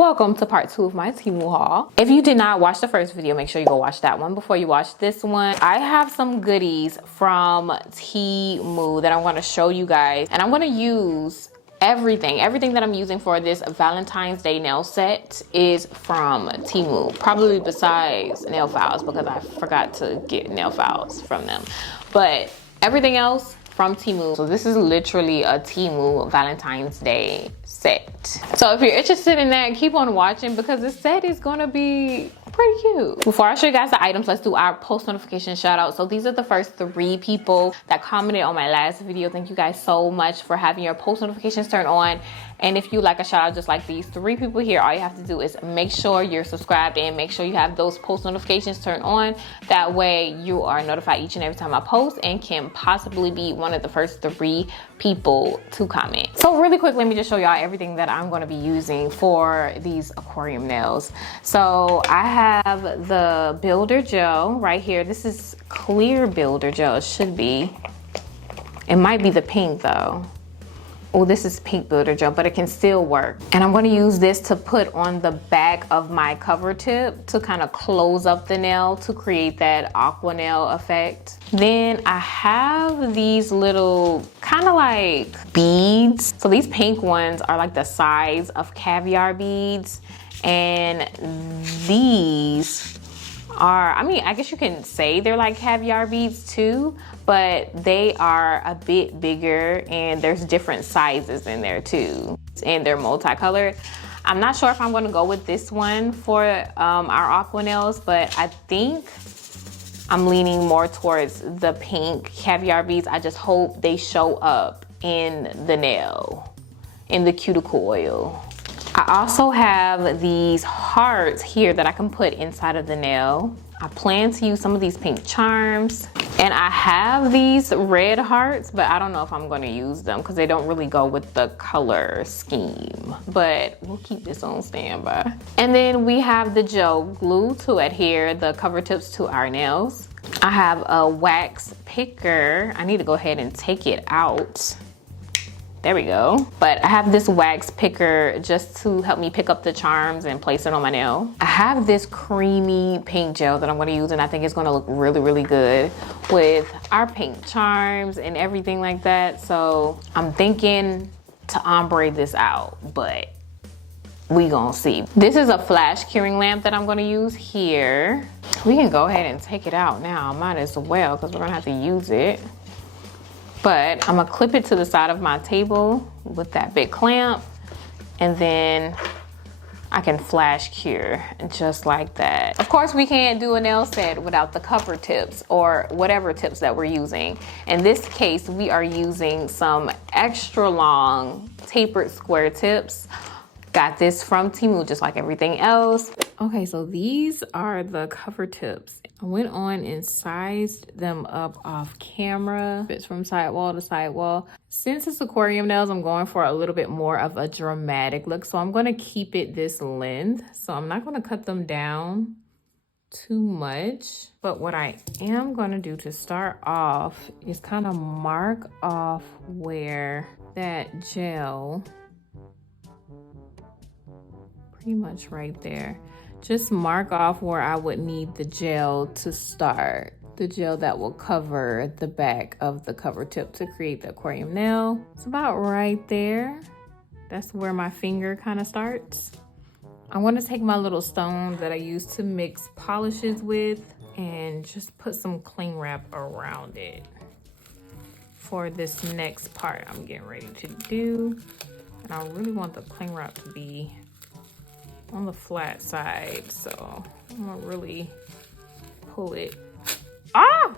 Welcome to part 2 of my Temu haul. If you did not watch the first video, make sure you go watch that one before you watch this one. I have some goodies from Temu that I'm going to show you guys, and I'm going to use everything that I'm using for this Valentine's Day nail set is from Temu, probably besides nail files because I forgot to get nail files from them, but everything else from Temu. So this is literally a Temu Valentine's Day set. So if you're interested in that, keep on watching because the set is gonna be pretty cute. Before I show you guys the items, let's do our post notification shout out. So these are the first 3 people that commented on my last video. Thank you guys so much for having your post notifications turned on. And if you like a shout out just like these 3 people here, all you have to do is make sure you're subscribed and make sure you have those post notifications turned on. That way you are notified each and every time I post and can possibly be one of the first 3 people to comment. So really quick, let me just show y'all everything that I'm going to be using for these aquarium nails. So I have the builder gel right here. This is clear builder gel. It should be. It might be the pink though. Oh, this is pink builder gel, but it can still work. And I'm going to use this to put on the back of my cover tip to kind of close up the nail to create that aqua nail effect. Then I have these little kind of like beads. So these pink ones are like the size of caviar beads. And these are, I mean, I guess you can say they're like caviar beads too, but they are a bit bigger and there's different sizes in there too. And they're multicolored. I'm not sure if I'm gonna go with this one for our aqua nails, but I think I'm leaning more towards the pink caviar beads. I just hope they show up in the nail, in the cuticle oil. I also have these hearts here that I can put inside of the nail. I plan to use some of these pink charms. And I have these red hearts, but I don't know if I'm gonna use them because they don't really go with the color scheme. But we'll keep this on standby. And then we have the gel glue to adhere the cover tips to our nails. I have a wax picker. I need to go ahead and take it out. There we go. But I have this wax picker just to help me pick up the charms and place it on my nail. I have this creamy pink gel that I'm gonna use and I think it's gonna look really, really good with our pink charms and everything like that. So I'm thinking to ombre this out, but we gonna see. This is a flash curing lamp that I'm gonna use here. We can go ahead and take it out now. Might as well, because we're gonna have to use it. But I'm gonna clip it to the side of my table with that big clamp, and then I can flash cure just like that. Of course, we can't do a nail set without the cover tips or whatever tips that we're using. In this case, we are using some extra long tapered square tips. Got this from Temu, just like everything else. Okay, so these are the cover tips. I went on and sized them up off camera. It's from sidewall to sidewall. Since it's aquarium nails, I'm going for a little bit more of a dramatic look. So I'm gonna keep it this length. So I'm not gonna cut them down too much. But what I am gonna do to start off is kind of mark off where that gel, pretty much right there. Just mark off where I would need the gel to start. The gel that will cover the back of the cover tip to create the aquarium nail. It's about right there. That's where my finger kind of starts. I want to take my little stone that I use to mix polishes with and just put some cling wrap around it for this next part I'm getting ready to do. And I really want the cling wrap to be on the flat side, so I'm gonna really pull it. Ah!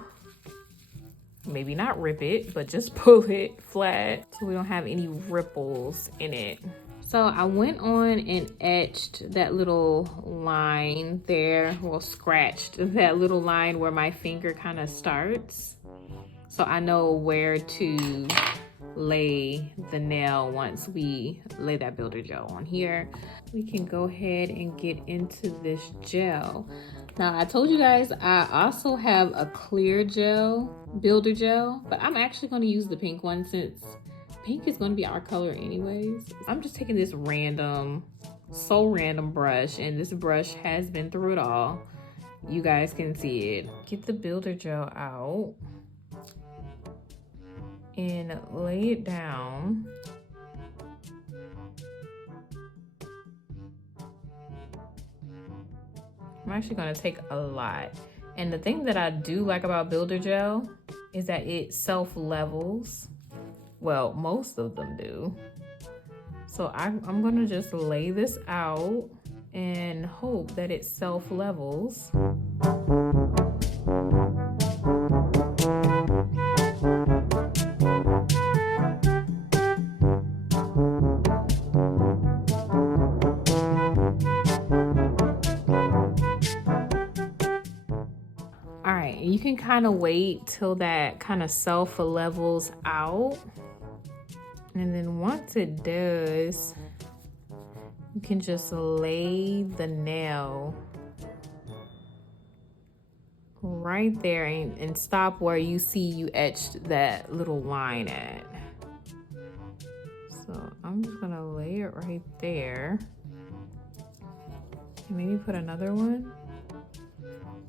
Maybe not rip it, but just pull it flat so we don't have any ripples in it. So I went on and etched that little line there, well, scratched that little line where my finger kind of starts. So I know where to lay the nail once we lay that builder gel on here. We can go ahead and get into this gel. Now I told you guys I also have a clear gel, builder gel, but I'm actually going to use the pink one since pink is going to be our color anyways. I'm just taking this random so random brush, and this brush has been through it all. You guys can see it. Get the builder gel out and lay it down. I'm actually gonna take a lot. And the thing that I do like about builder gel is that it self-levels. Well, most of them do. So I'm gonna just lay this out and hope that it self-levels. All right, you can kind of wait till that kind of self-levels out. And then once it does, you can just lay the nail right there and stop where you see you etched that little line at. So I'm just gonna lay it right there. And maybe put another one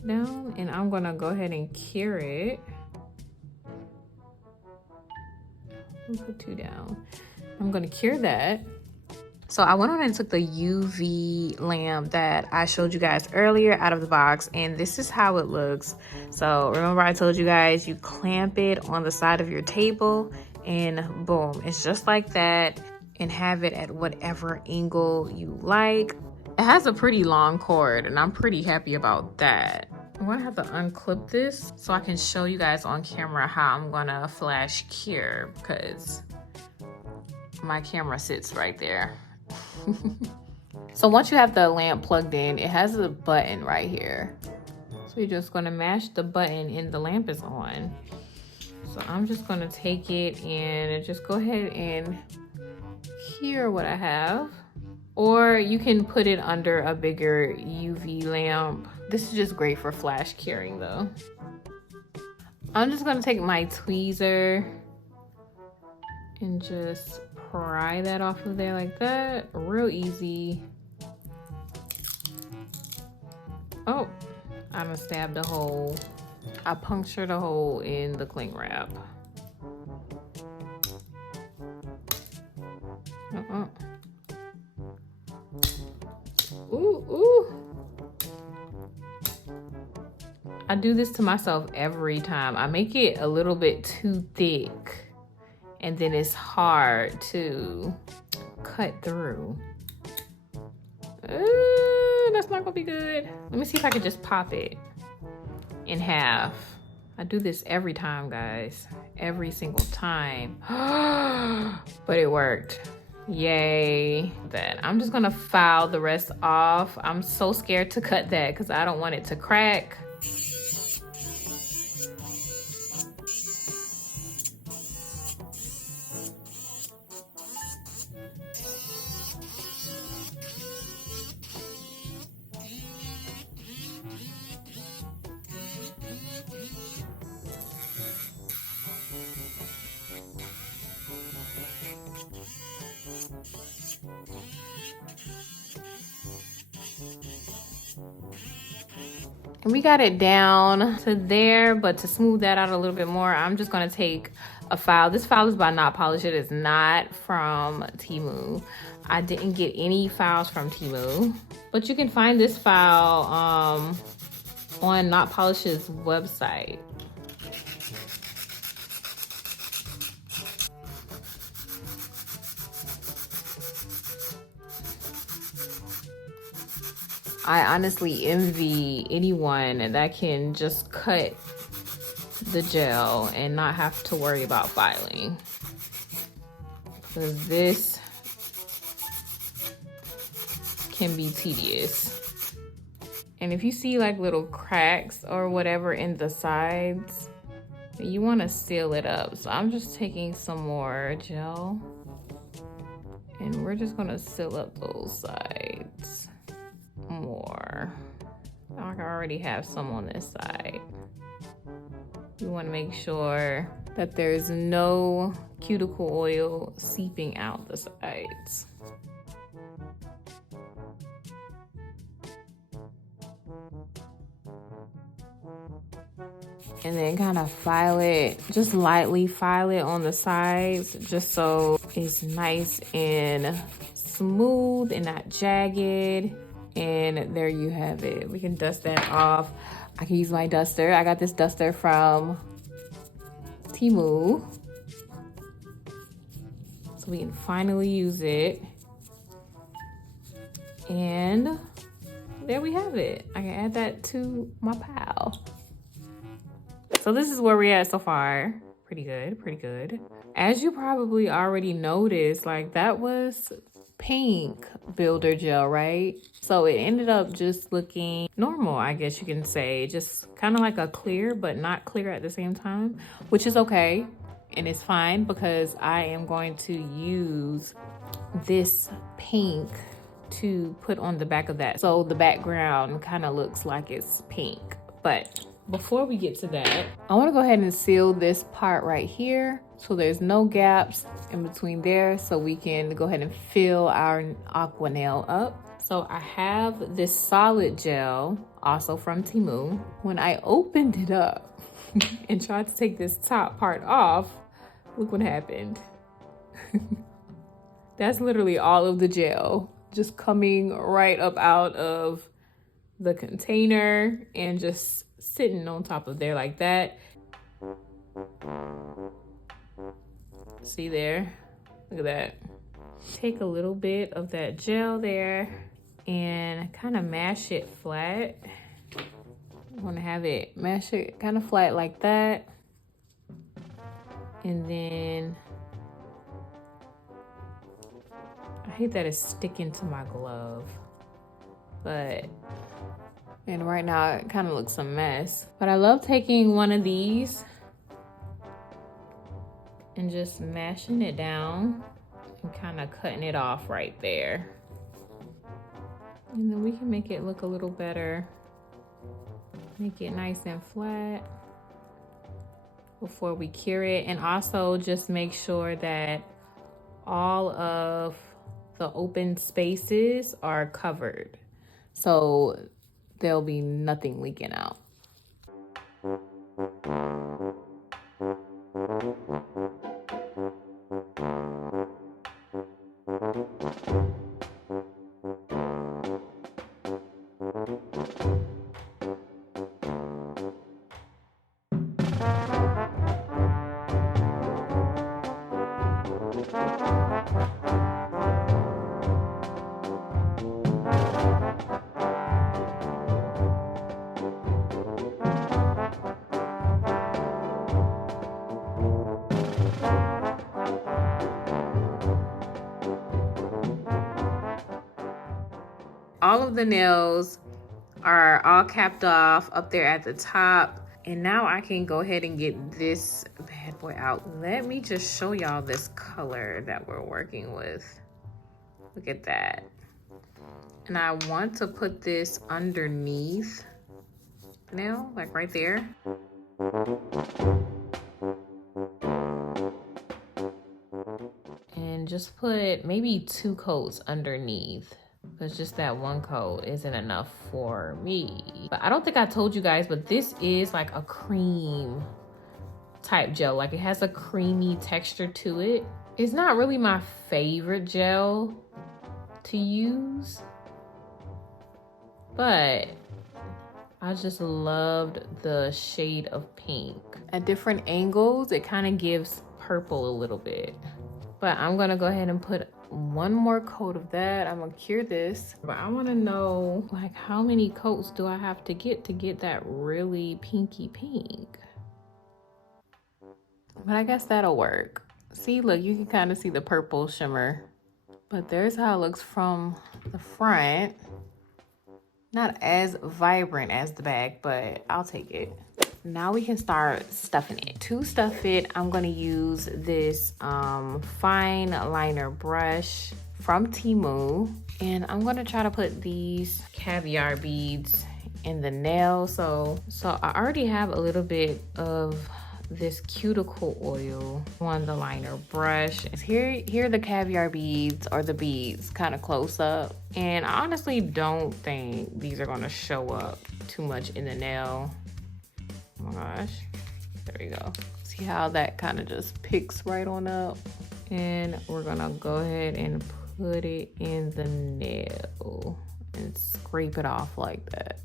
down, and I'm gonna go ahead and cure it. I'll put 2 down. I'm gonna cure that. So I went on and took the UV lamp that I showed you guys earlier out of the box, and this is how it looks. So remember I told you guys you clamp it on the side of your table and boom, it's just like that, and have it at whatever angle you like. It has a pretty long cord and I'm pretty happy about that. I'm gonna have to unclip this so I can show you guys on camera how I'm gonna flash cure, because my camera sits right there. So once you have the lamp plugged in, it has a button right here. So you're just gonna mash the button and the lamp is on. So I'm just gonna take it and just go ahead and cure what I have. Or you can put it under a bigger UV lamp. This is just great for flash curing though. I'm just gonna take my tweezer and just pry that off of there like that. Real easy. Oh, I done stabbed a hole. I punctured a hole in the cling wrap. Ooh. I do this to myself every time. I make it a little bit too thick, and then it's hard to cut through. That's not gonna be good. Let me see if I can just pop it in half. I do this every time, guys. Every single time. But it worked. Yay. That I'm just gonna file the rest off. I'm so scared to cut that because I don't want it to crack. And we got it down to there, but to smooth that out a little bit more, I'm just gonna take a file. This file is by Not Polish. It is not from Temu. I didn't get any files from Temu, but you can find this file on Not Polish's website. I honestly envy anyone that can just cut the gel and not have to worry about filing. Because this can be tedious. And if you see like little cracks or whatever in the sides, you want to seal it up. So I'm just taking some more gel and we're just gonna seal up those sides more. Like I already have some on this side. You want to make sure that there's no cuticle oil seeping out the sides. and then kind of file it, just lightly file it on the sides, just so it's nice and smooth and not jagged. And there you have it. We can dust that off. I can use my duster. I got this duster from Temu, so we can finally use it. And there we have it. I can add that to my pile. So this is where we're at so far. Pretty good, pretty good. As you probably already noticed, like that was pink builder gel, right? So it ended up just looking normal, I guess you can say. Just kind of like a clear, but not clear at the same time, which is okay. And it's fine because I am going to use this pink to put on the back of that. So the background kind of looks like it's pink. But before we get to that, I want to go ahead and seal this part right here so there's no gaps in between there, so we can go ahead and fill our aqua nail up. So I have this solid gel, also from Temu. When I opened it up and tried to take this top part off, look what happened. That's literally all of the gel just coming right up out of the container and just sitting on top of there like that. See there? Look at that. Take a little bit of that gel there and kind of mash it flat. I want to have it mash it kind of flat like that. And then I hate that it's sticking to my glove, and right now it kind of looks a mess. But I love taking one of these and just mashing it down and kind of cutting it off right there. And then we can make it look a little better. Make it nice and flat before we cure it. And also just make sure that all of the open spaces are covered, so there'll be nothing leaking out. All of the nails are all capped off up there at the top. And now I can go ahead and get this bad boy out. Let me just show y'all this color that we're working with. Look at that. And I want to put this underneath the nail, like right there. And just put maybe 2 coats underneath, because just that 1 coat isn't enough for me. But I don't think I told you guys, but this is like a cream type gel. Like it has a creamy texture to it. It's not really my favorite gel to use, but I just loved the shade of pink. At different angles, it kind of gives purple a little bit. But I'm gonna go ahead and put 1 more coat of that. I'm gonna cure this, but I want to know like how many coats do I have to get that really pinky pink. But I guess that'll work. See, look, you can kind of see the purple shimmer, but there's how it looks from the front. Not as vibrant as the back, but I'll take it. Now we can start stuffing it. To stuff it, I'm gonna use this fine liner brush from Temu, and I'm gonna try to put these caviar beads in the nail. So I already have a little bit of this cuticle oil on the liner brush. Here are the caviar beads, or the beads, kind of close up. And I honestly don't think these are gonna show up too much in the nail. Oh my gosh. There we go. See how that kind of just picks right on up? And we're gonna go ahead and put it in the nail and scrape it off like that.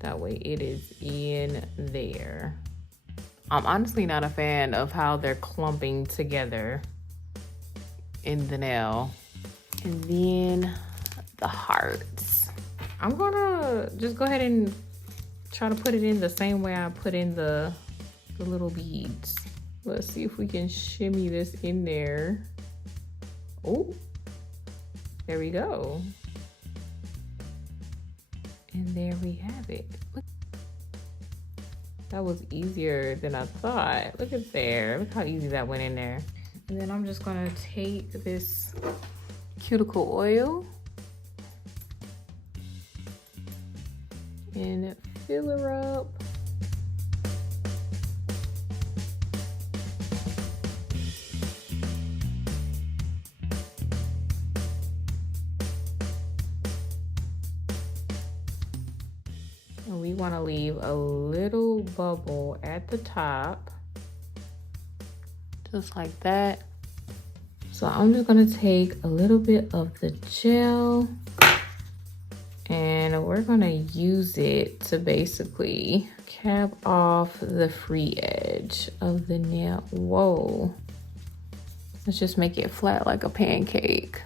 That way it is in there. I'm honestly not a fan of how they're clumping together in the nail. And then the hearts. I'm gonna just go ahead and try to put it in the same way I put in the little beads. Let's see if we can shimmy this in there. Oh, there we go. And there we have it. Look. That was easier than I thought. Look at there. Look how easy that went in there. And then I'm just gonna take this cuticle oil and fill her up. And we want to leave a little bubble at the top, just like that. So I'm just gonna take a little bit of the gel and we're gonna use it to basically cap off the free edge of the nail. Whoa. Let's just make it flat like a pancake.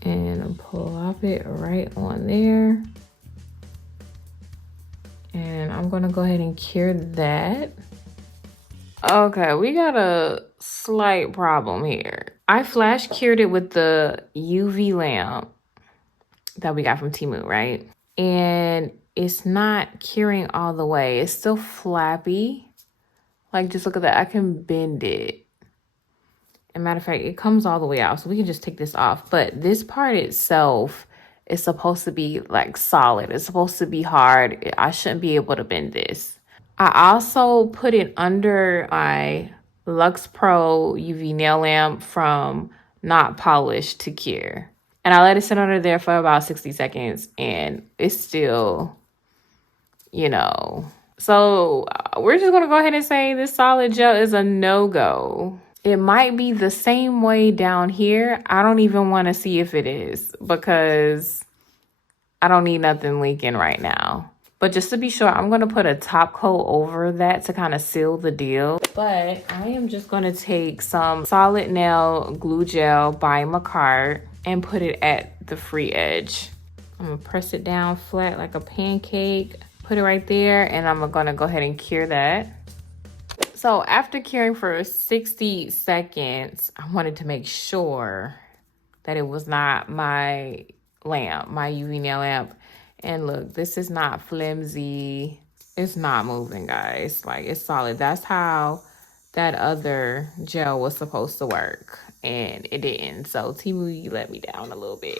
And plop it right on there. And I'm gonna go ahead and cure that. Okay, we got a slight problem here. I flash cured it with the UV lamp that we got from Temu, right? And it's not curing all the way. It's still flappy. Like, just look at that. I can bend it. And matter of fact, it comes all the way out. So we can just take this off. But this part itself is supposed to be like solid. It's supposed to be hard. I shouldn't be able to bend this. I also put it under my Luxe Pro UV nail lamp from Not Polished to Cure. And I let it sit under there for about 60 seconds and it's still, you know. So we're just gonna go ahead and say this solid gel is a no-go. It might be the same way down here. I don't even wanna see if it is because I don't need nothing leaking right now. But just to be sure, I'm gonna put a top coat over that to kind of seal the deal. But I am just gonna take some solid nail glue gel by Macart and put it at the free edge. I'm gonna press it down flat like a pancake, put it right there, and I'm gonna go ahead and cure that. So after curing for 60 seconds, I wanted to make sure that it was not my lamp, my UV nail lamp. And look, this is not flimsy. It's not moving, guys. Like, it's solid. That's how that other gel was supposed to work. And it didn't. So, Temu, you let me down a little bit.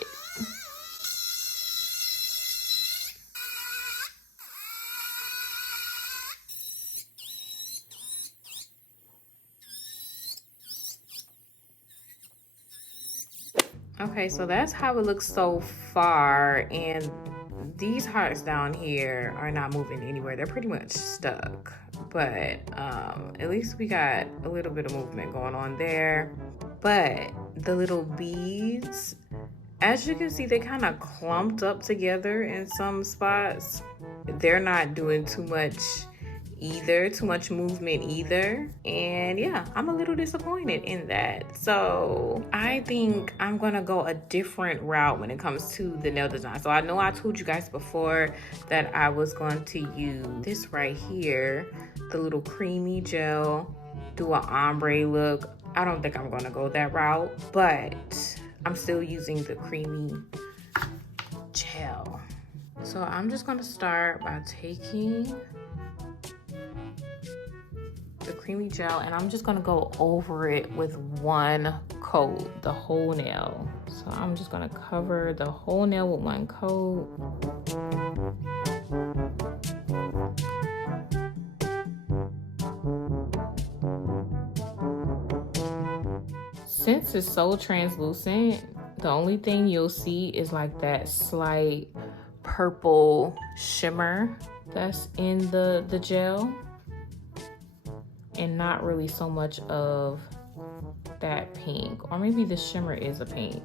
Okay, so that's how it looks so far. And these hearts down here are not moving anywhere. They're pretty much stuck. But at least we got a little bit of movement going on there. But the little beads, as you can see, they kind of clumped up together in some spots. They're not doing too much movement either. And yeah, I'm a little disappointed in that. So I think I'm gonna go a different route when it comes to the nail design. So I know I told you guys before that I was going to use this right here, the little creamy gel, do an ombre look. I don't think I'm gonna go that route, but I'm still using the creamy gel. So I'm just gonna start by taking the creamy gel and I'm just gonna go over it with one coat, the whole nail. So I'm just gonna cover the whole nail with one coat. Since it's so translucent, the only thing you'll see is like that slight purple shimmer that's in the gel, and not really so much of that pink, or maybe the shimmer is a pink.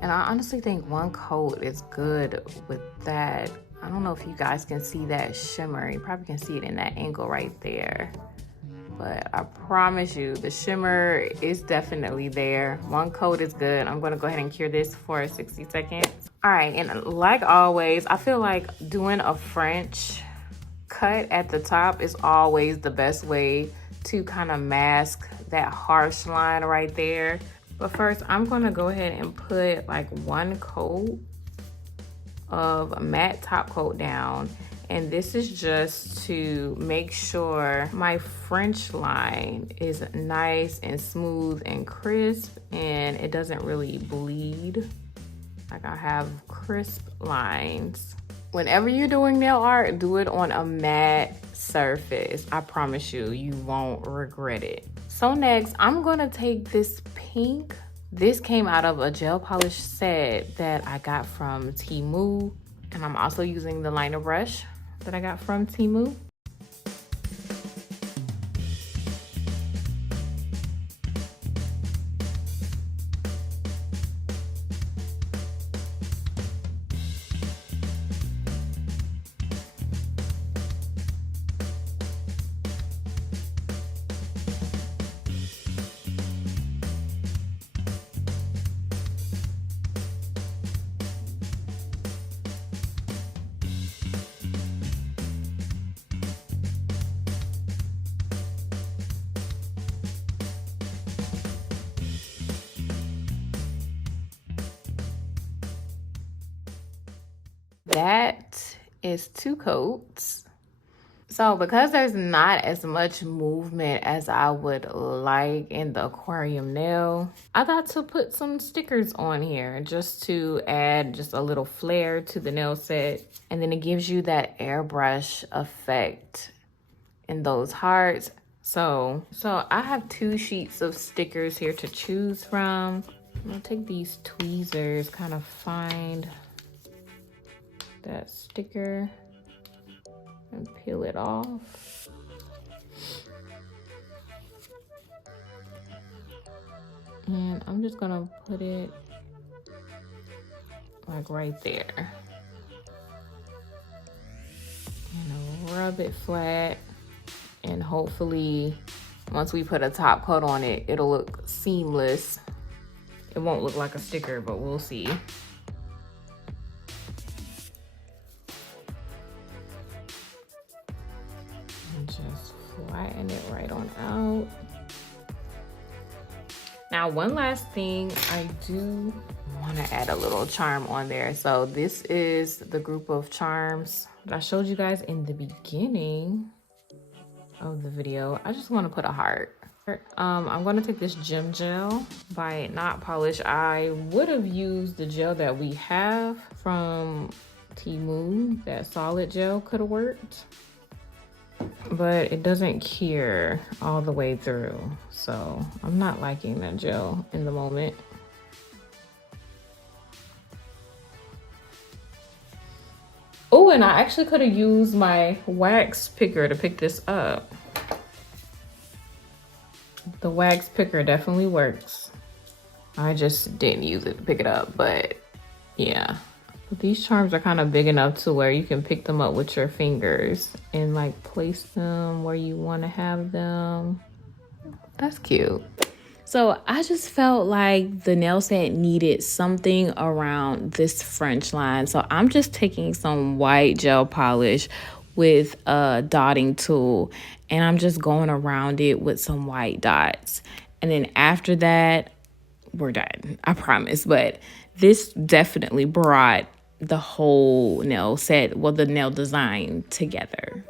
And I honestly think one coat is good with that. I don't know if you guys can see that shimmer. You probably can see it in that angle right there. But I promise you, the shimmer is definitely there. One coat is good. I'm gonna go ahead and cure this for 60 seconds. All right, and like always, I feel like doing a French cut at the top is always the best way to kind of mask that harsh line right there. But first, I'm gonna go ahead and put like one coat of matte top coat down. And this is just to make sure my French line is nice and smooth and crisp, and it doesn't really bleed. Like, I have crisp lines. Whenever you're doing nail art, do it on a matte surface. I promise you, you won't regret it. So next, I'm gonna take this pink. This came out of a gel polish set that I got from Temu. And I'm also using the liner brush that I got from Temu. That is 2 coats. So because there's not as much movement as I would like in the aquarium nail, I thought to put some stickers on here just to add just a little flair to the nail set. And then it gives you that airbrush effect in those hearts. So I have 2 sheets of stickers here to choose from. I'm gonna take these tweezers, kind of find that sticker and peel it off. And I'm just gonna put it like right there. And I'll rub it flat, and hopefully once we put a top coat on it, it'll look seamless. It won't look like a sticker, but we'll see. Just flatten it right on out. Now, one last thing, I do want to add a little charm on there. So this is the group of charms that I showed you guys in the beginning of the video. I just want to put a heart. I'm going to take this gem gel by Not Polish. I would have used the gel that we have from Temu. That solid gel could have worked, but it doesn't cure all the way through. So I'm not liking that gel in the moment. Oh, and I actually could have used my wax picker to pick this up. The wax picker definitely works. I just didn't use it to pick it up, but yeah. But these charms are kind of big enough to where you can pick them up with your fingers and like place them where you want to have them. That's cute. So I just felt like the nail set needed something around this French line. So I'm just taking some white gel polish with a dotting tool, and I'm just going around it with some white dots. And then after that, we're done, I promise. But this definitely brought the whole nail set, well, the nail design together.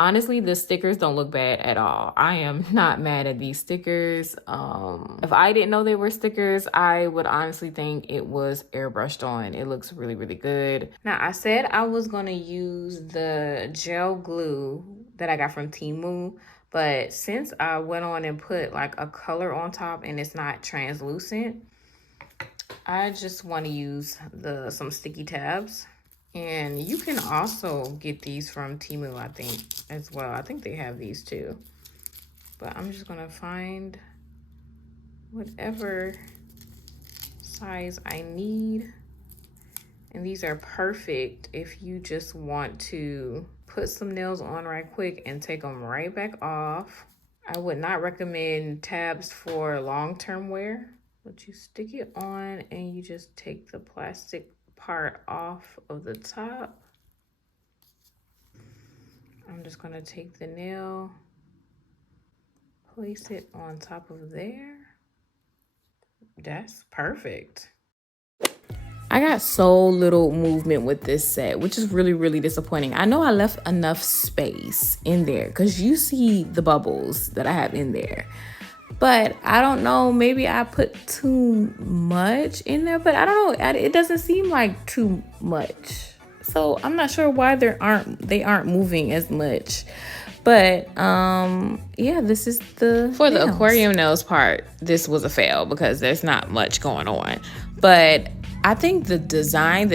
Honestly, the stickers don't look bad at all. I am not mad at these stickers. If I didn't know they were stickers, I would honestly think it was airbrushed on. It looks really, really good. Now, I said I was gonna use the gel glue that I got from Temu, But since I went on and put like a color on top and it's not translucent, I just want to use some sticky tabs. And you can also get these from Temu, I think, as well. I think they have these too. But I'm just gonna find whatever size I need. And these are perfect if you just want to put some nails on right quick and take them right back off. I would not recommend tabs for long-term wear, but you stick it on and you just take the plastic part off of the top. I'm just gonna take the nail, place it on top of there. That's perfect. I got so little movement with this set, which is really, really disappointing. I know I left enough space in there because you see the bubbles that I have in there. But I don't know, maybe I put too much in there, but I don't know. It doesn't seem like too much. So I'm not sure why they aren't moving as much. But yeah, this is the for the aquarium nails part. This was a fail because there's not much going on. But I think the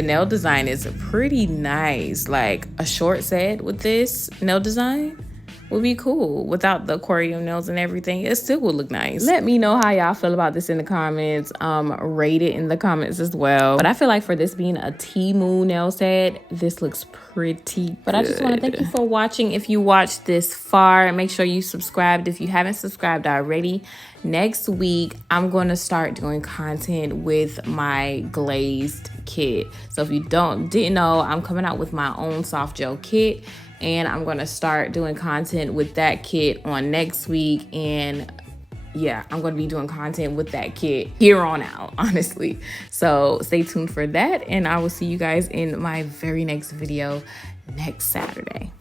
nail design is pretty nice. Like a short set with this nail design would be cool without the aquarium nails and everything. It still would look nice. Let me know how y'all feel about this in the comments. Rate it in the comments as well. But I feel like for this being a Temu nail set, this looks pretty good. But I just want to thank you for watching. If you watched this far, make sure you subscribed if you haven't subscribed already. Next week, I'm going to start doing content with my glazed kit. So if you didn't know, I'm coming out with my own soft gel kit. And I'm going to start doing content with that kit on next week. And yeah, I'm going to be doing content with that kit here on out, honestly. So stay tuned for that. And I will see you guys in my very next video next Saturday.